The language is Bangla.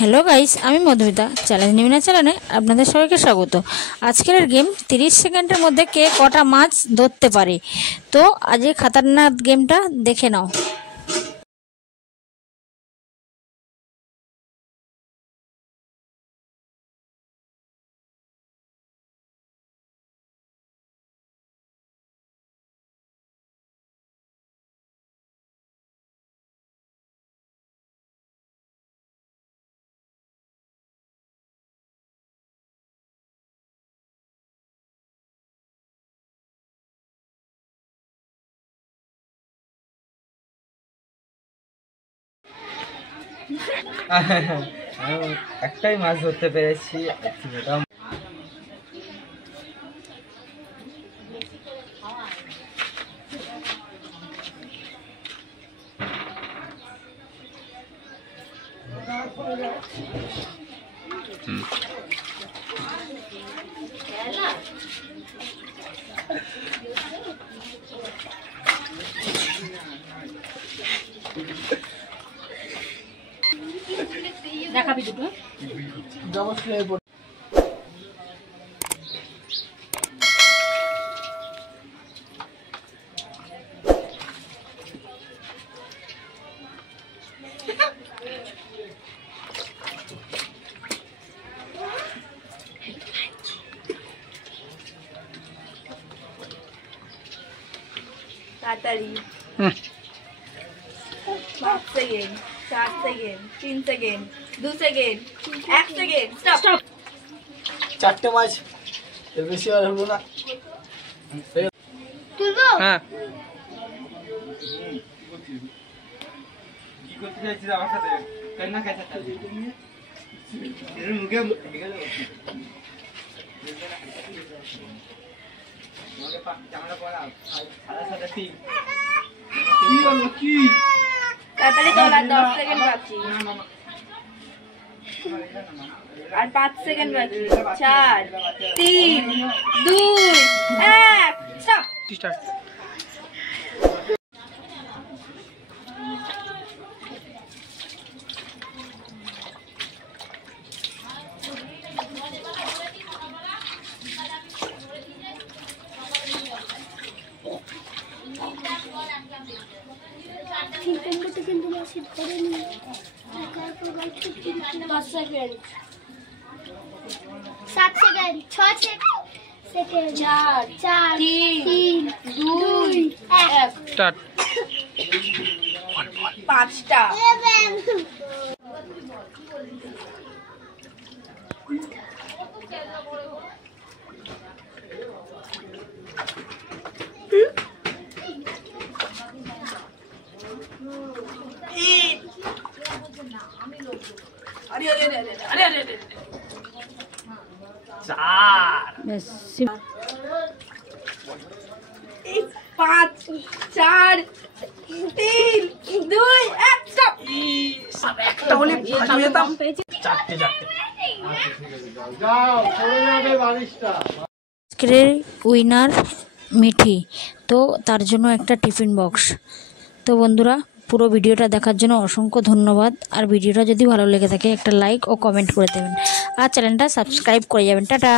হ্যালো গাইস, আমি মধুমিতা। চ্যালেঞ্জ নিবিনা চ্যানেলে আপনাদের সবাইকে স্বাগত। আজকের গেম 30 সেকেন্ডের মধ্যে কে কটা মাছ ধরতে পারে। তো আজকে খাতারনাক গেমটা দেখে নাও। একটাই মাছ ধরতে পেরেছি। দেখাবি দুটো তাড়াতাড়ি 5 second 4 second 3 second 2 second 1 second stop. চারটে মাছ, এর বেশি আর হলো না। তুলবো? হ্যাঁ, কি করতে চাইছিস আমার সাথে? কান্না খাইতে এর মুখে ক্যামেরা পড়া সারা সারা কি হলো কি? তাড়াতাড়ি তোলা, 10 সেকেন্ড বাকি আর 5 সেকেন্ড বাকি। 4 3 2 1 স্টপ। স্টার্ট। কিন্তু মাসি ধরেনি। 10 সেকেন্ড 7 সেকেন্ড 6 সেকেন্ড 4 3 2 1 স্টার্ট। 5টা 11 5 4 3 2 1 স্টপ। একটা হলে ভালো যেতাম। চারটে যাও, চলে যাবে বালিশটা। আজকের উইনার মিঠি, তো তার জন্য একটা টিফিন বক্স। তো বন্ধুরা, পুরো ভিডিওটা দেখার জন্য অসংখ্য ধন্যবাদ। আর ভিডিওটা যদি ভালো লেগে থাকে একটা লাইক ও কমেন্ট করে দেবেন, আর চ্যানেলটা সাবস্ক্রাইব করে যাবেন। টাটা।